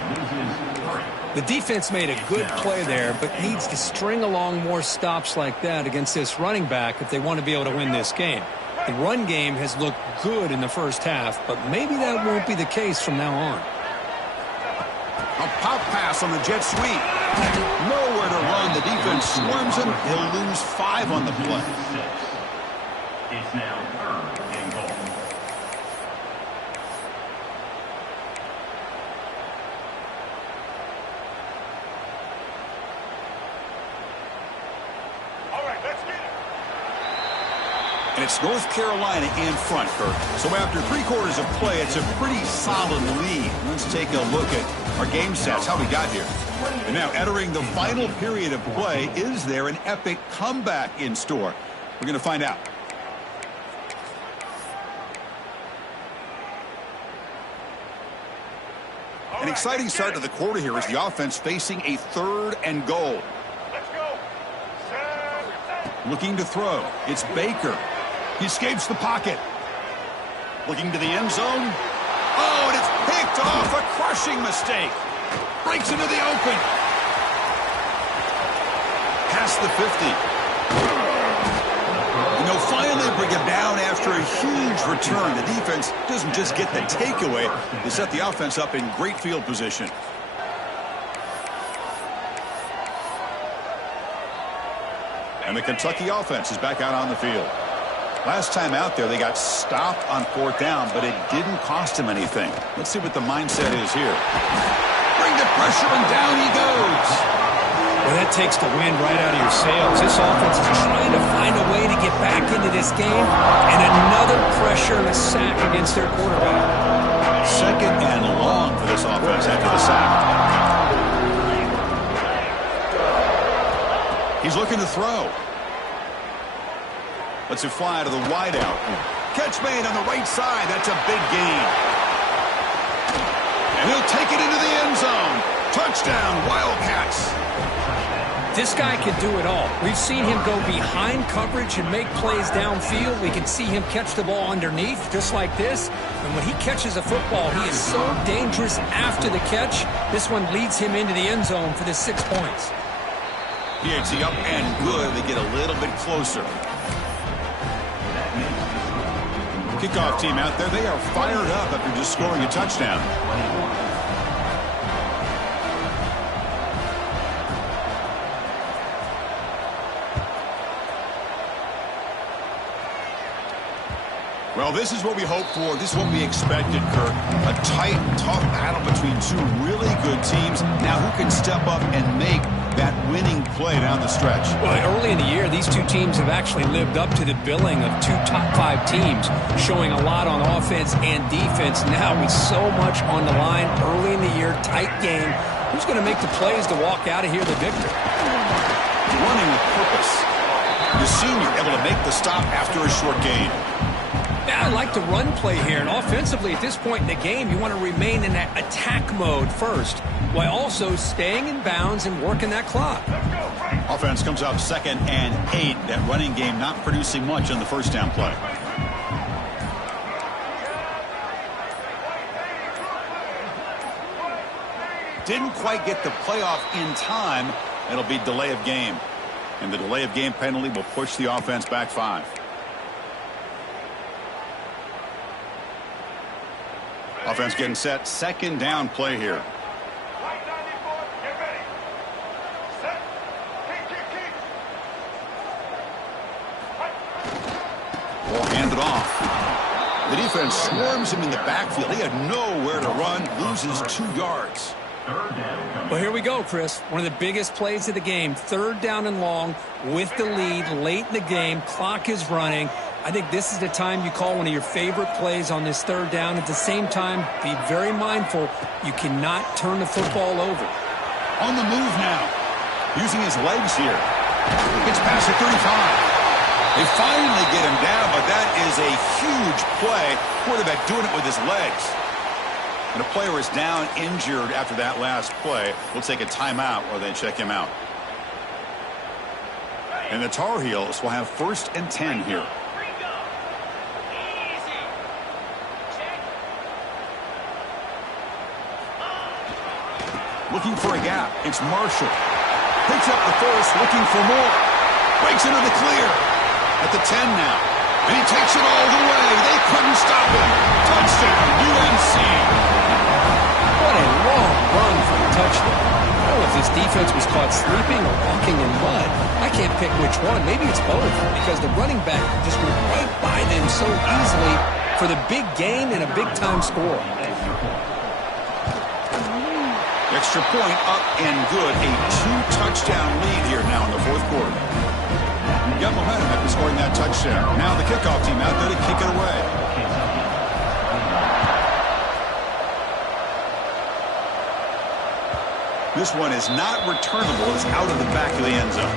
The defense made a good play there, but needs to string along more stops like that against this running back if they want to be able to win this game. The run game has looked good in the first half, but maybe that won't be the case from now on. A pop pass on the jet sweep. Nowhere to run. The defense swarms him. He'll lose 5 on the play. It's now 3rd and goal. And it's North Carolina in front, Kirk. So after 3 quarters of play, it's a pretty solid lead. Let's take a look at our game stats, how we got here. And now entering the final period of play, is there an epic comeback in store? We're going to find out. An exciting start to the quarter here as the offense facing a 3rd and goal. Let's go. Looking to throw. It's Baker. He escapes the pocket. Looking to the end zone. Oh, and it's picked off. A crushing mistake. Breaks into the open. Past the 50. No finally bring him down after a huge return. The defense doesn't just get the takeaway. They set the offense up in great field position. And the Kentucky offense is back out on the field. Last time out there, they got stopped on 4th down, but it didn't cost them anything. Let's see what the mindset is here. Bring the pressure, and down he goes. Well, that takes the wind right out of your sails. This offense is trying to find a way to get back into this game, and another pressure and a sack against their quarterback. 2nd and long for this offense after the sack. He's looking to throw. Lets it fly to the wideout. Catch made on the right side. That's a big gain. And he'll take it into the end zone. Touchdown, Wildcats. This guy can do it all. We've seen him go behind coverage and make plays downfield. We can see him catch the ball underneath, just like this. And when he catches a football, he is so dangerous after the catch. This one leads him into the end zone for the 6 points. PAT up and good. They get a little bit closer. Kickoff team out there. They are fired up after just scoring a touchdown. Well, this is what we hoped for. This is what we expected, Kirk. A tight, tough battle between two really good teams. Now, who can step up and make that winning play down the stretch? Well, early in the year, these two teams have actually lived up to the billing of two top 5 teams, showing a lot on offense and defense. Now, with so much on the line early in the year, tight game, who's going to make the plays to walk out of here the victor? Running with purpose. The senior able to make the stop after a short gain. Yeah, I like the run play here, and offensively at this point in the game, you want to remain in that attack mode first, while also staying in bounds and working that clock. Offense comes up 2nd and 8. That running game not producing much on the first down play. Didn't quite get the playoff in time. It'll be delay of game. And the delay of game penalty will push the offense back 5. Offense getting set. 2nd down play here. Ball handed off. The defense swarms him in the backfield. He had nowhere to run. Loses 2 yards. Well, here we go, Chris. One of the biggest plays of the game. 3rd down and long with the lead late in the game. Clock is running. I think this is the time you call one of your favorite plays on this 3rd down. At the same time, be very mindful. You cannot turn the football over. On the move now. Using his legs here. Gets past the 35. They finally get him down, but that is a huge play. Quarterback doing it with his legs. And a player is down injured after that last play. We'll take a timeout or they check him out. And the Tar Heels will have 1st and 10 here. Looking for a gap. It's Marshall. Picks up the first, looking for more. Breaks into the clear. At the 10 now. And he takes it all the way. They couldn't stop him. Touchdown, UNC. What a long run for a touchdown. I don't know if this defense was caught sleeping or walking in mud. I can't pick which one. Maybe it's both, because the running back just went right by them so easily for the big gain and a big-time score. Extra point up and good. A 2-touchdown lead here now in the 4th quarter. Got momentum after scoring that touchdown. Now the kickoff team out there to kick it away. This one is not returnable. It's out of the back of the end zone.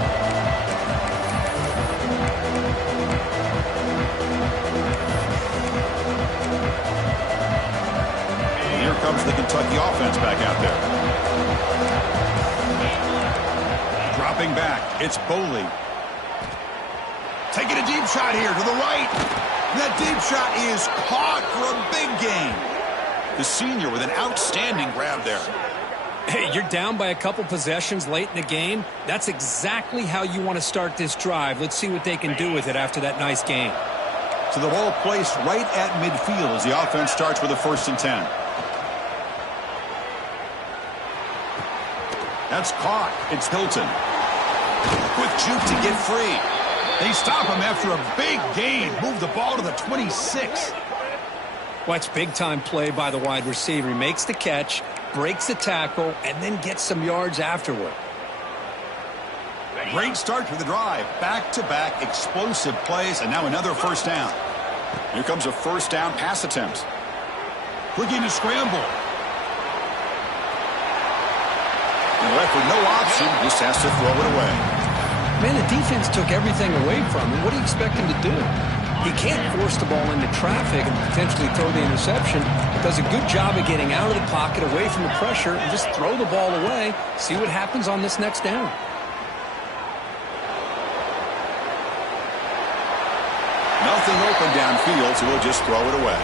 Here comes the Kentucky offense back out there. Dropping back, it's Boley. Taking a deep shot here to the right. That deep shot is caught for a big gain. The senior with an outstanding grab there. Hey, you're down by a couple possessions late in the game. That's exactly how you want to start this drive. Let's see what they can do with it after that nice game. So the ball placed right at midfield as the offense starts with a 1st and 10. That's caught. It's Hilton. Quick juke to get free. They stop him after a big gain. Move the ball to the 26. Watch big-time play by the wide receiver. He makes the catch, breaks the tackle, and then gets some yards afterward. Great start to the drive. Back-to-back explosive plays, and now another 1st down. Here comes a 1st down pass attempt. Looking to scramble. And left with no option, just has to throw it away. Man, the defense took everything away from him. What do you expect him to do? He can't force the ball into traffic and potentially throw the interception. Does a good job of getting out of the pocket, away from the pressure, and just throw the ball away. See what happens on this next down. Nothing open downfield, so we'll just throw it away.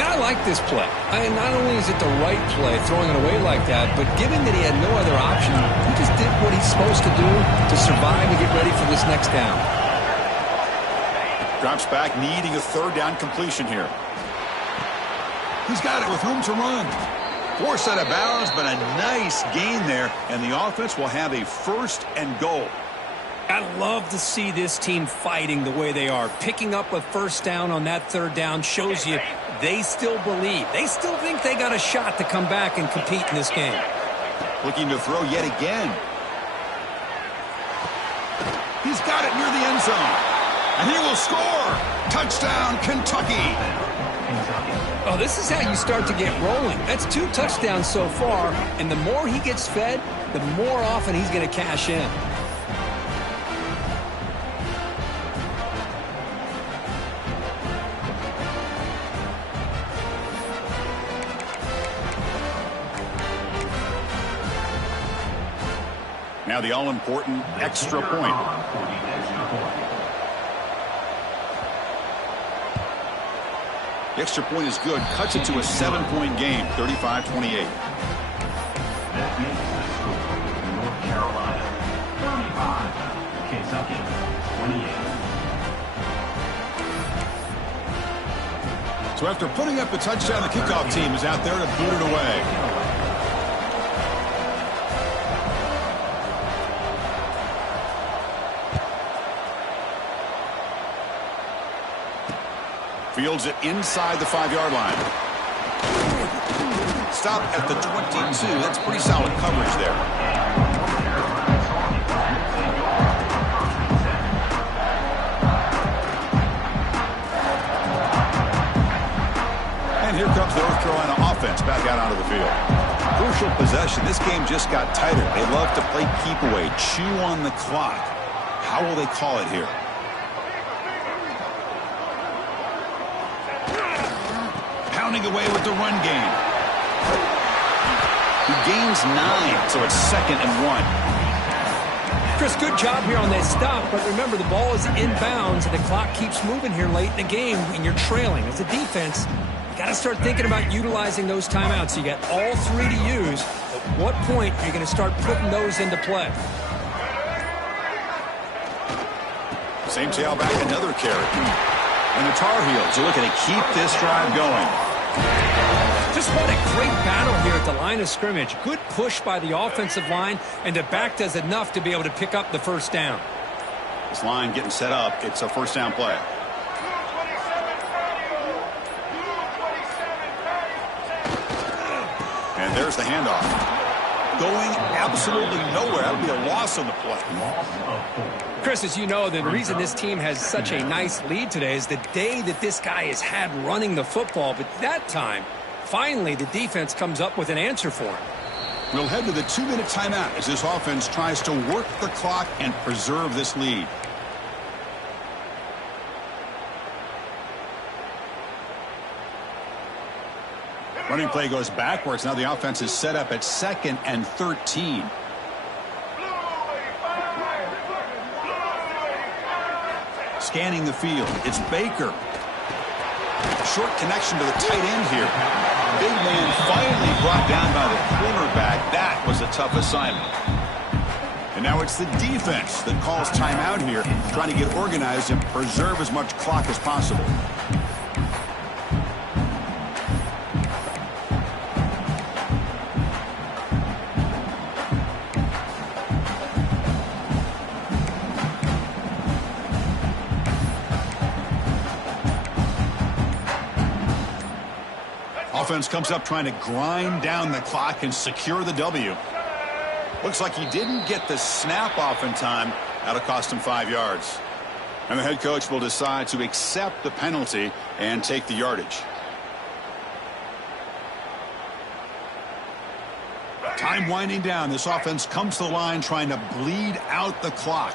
Man, I like this play. Not only is it the right play, throwing it away like that, but given that he had no other option, he just did what he's supposed to do to survive and get ready for this next down. Drops back, needing a 3rd down completion here. He's got it with room to run. Forced out of bounds, but a nice gain there, and the offense will have a 1st and goal. I love to see this team fighting the way they are. Picking up a 1st down on that 3rd down shows you they still believe. They still think they got a shot to come back and compete in this game. Looking to throw yet again. He's got it near the end zone. And he will score. Touchdown, Kentucky. Oh, this is how you start to get rolling. That's 2 touchdowns so far, and the more he gets fed, the more often he's going to cash in. Now the all-important extra point. The extra point is good. Cuts it to a 7-point game, 35-28. That makes the score North Carolina 35, Kentucky 28. So after putting up a touchdown, the kickoff team is out there to boot it away. Fields it inside the 5-yard line. Stop at the 22. That's pretty solid coverage there. And here comes the North Carolina offense back out onto the field. Crucial possession. This game just got tighter. They love to play keep away, chew on the clock. How will they call it here? Away with the run game. He gains 9, so it's 2nd and 1. Chris, good job here on that stop, but remember the ball is inbounds and the clock keeps moving here late in the game and you're trailing. As a defense, you got to start thinking about utilizing those timeouts. You got all 3 to use. At what point are you going to start putting those into play? Same tailback, another carry. And the Tar Heels are looking to keep this drive going. Just what a great battle here at the line of scrimmage. Good push by the offensive line, and the back does enough to be able to pick up the 1st down. This line getting set up. It's a 1st down play. And there's the handoff. Going absolutely nowhere. That would be a loss on the play. Chris, as you know, the reason this team has such a nice lead today is the day that this guy has had running the football. But that time, finally, the defense comes up with an answer for him. We'll head to the 2-minute timeout as this offense tries to work the clock and preserve this lead. Running play goes backwards. Now the offense is set up at 2nd and 13. Scanning the field. It's Baker. Short connection to the tight end here. Big man finally brought down by the cornerback. That was a tough assignment. And now it's the defense that calls timeout here, trying to get organized and preserve as much clock as possible. Offense comes up trying to grind down the clock and secure the W. Looks like he didn't get the snap off in time. That'll cost him 5 yards. And the head coach will decide to accept the penalty and take the yardage. Time winding down. This offense comes to the line trying to bleed out the clock.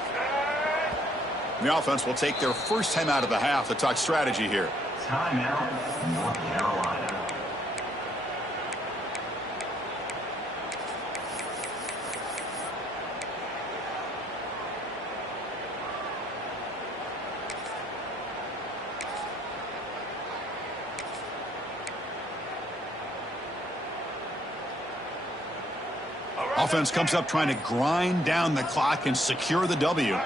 The offense will take their first time out of the half to talk strategy here. Timeout, North Carolina. Offense comes up trying to grind down the clock and secure the W.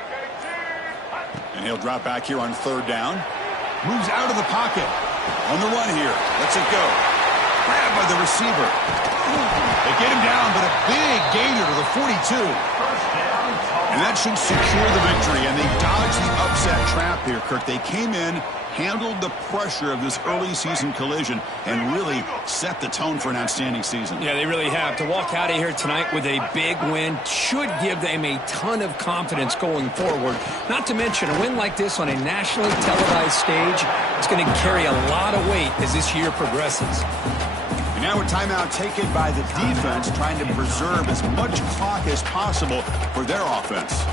And he'll drop back here on third down. Moves out of the pocket. On the run here. Lets it go. Grabbed by the receiver. They get him down, but a big gainer to the 42. And that should secure the victory. And they dodge the upset trap here, Kirk. They came in, handled the pressure of this early season collision, and really set the tone for an outstanding season. Yeah, they really have. To walk out of here tonight with a big win should give them a ton of confidence going forward. Not to mention, a win like this on a nationally televised stage, it's going to carry a lot of weight as this year progresses. And now a timeout taken by the defense, trying to preserve as much clock as possible for their offense.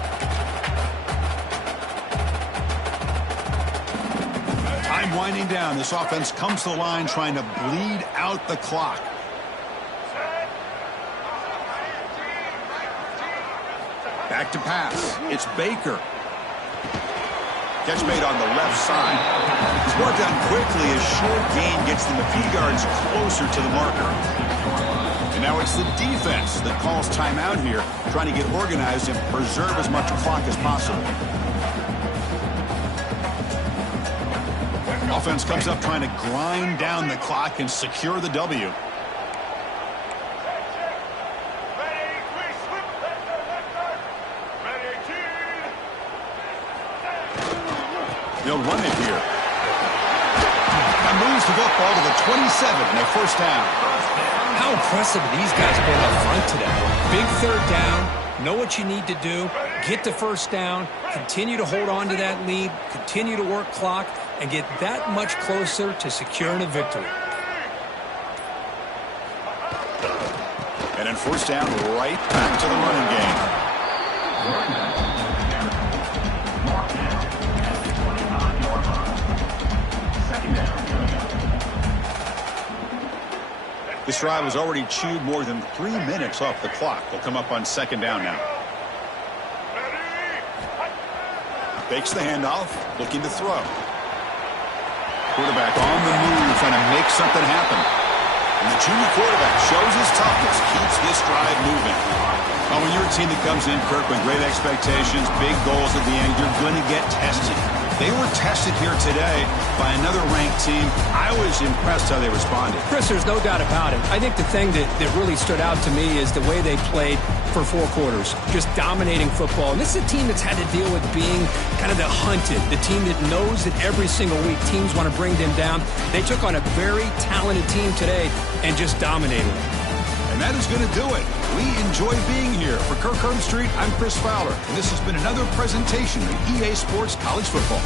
Time winding down. This offense comes to the line trying to bleed out the clock. Back to pass. It's Baker. Catch made on the left side. It's brought down quickly as short gain gets them a few yards closer to the marker. And now it's the defense that calls timeout here, trying to get organized and preserve as much clock as possible. Offense comes up trying to grind down the clock and secure the W. They'll run it here. And moves the football to the 27 and a first down. How impressive these guys been up front today. Big third down. Know what you need to do. Get the first down. Continue to hold on to that lead. Continue to work clock. And get that much closer to securing a victory. And then first down right back to the running game. This drive has already chewed more than 3 minutes off the clock. They'll come up on second down now. Fakes the handoff, looking to throw. Quarterback on the move, trying to make something happen. And the junior quarterback shows his toughness, keeps this drive moving. Well, when you're a team that comes in, Kirk, with great expectations, big goals at the end, you're going to get tested. They were tested here today by another ranked team. I was impressed how they responded. Chris, there's no doubt about it. I think the thing that really stood out to me is the way they played for 4 quarters, just dominating football. And this is a team that's had to deal with being kind of the hunted, the team that knows that every single week teams want to bring them down. They took on a very talented team today and just dominated them. And that is going to do it. We enjoy being here. For Kirk Herbstreit, I'm Chris Fowler, and this has been another presentation of EA Sports College Football.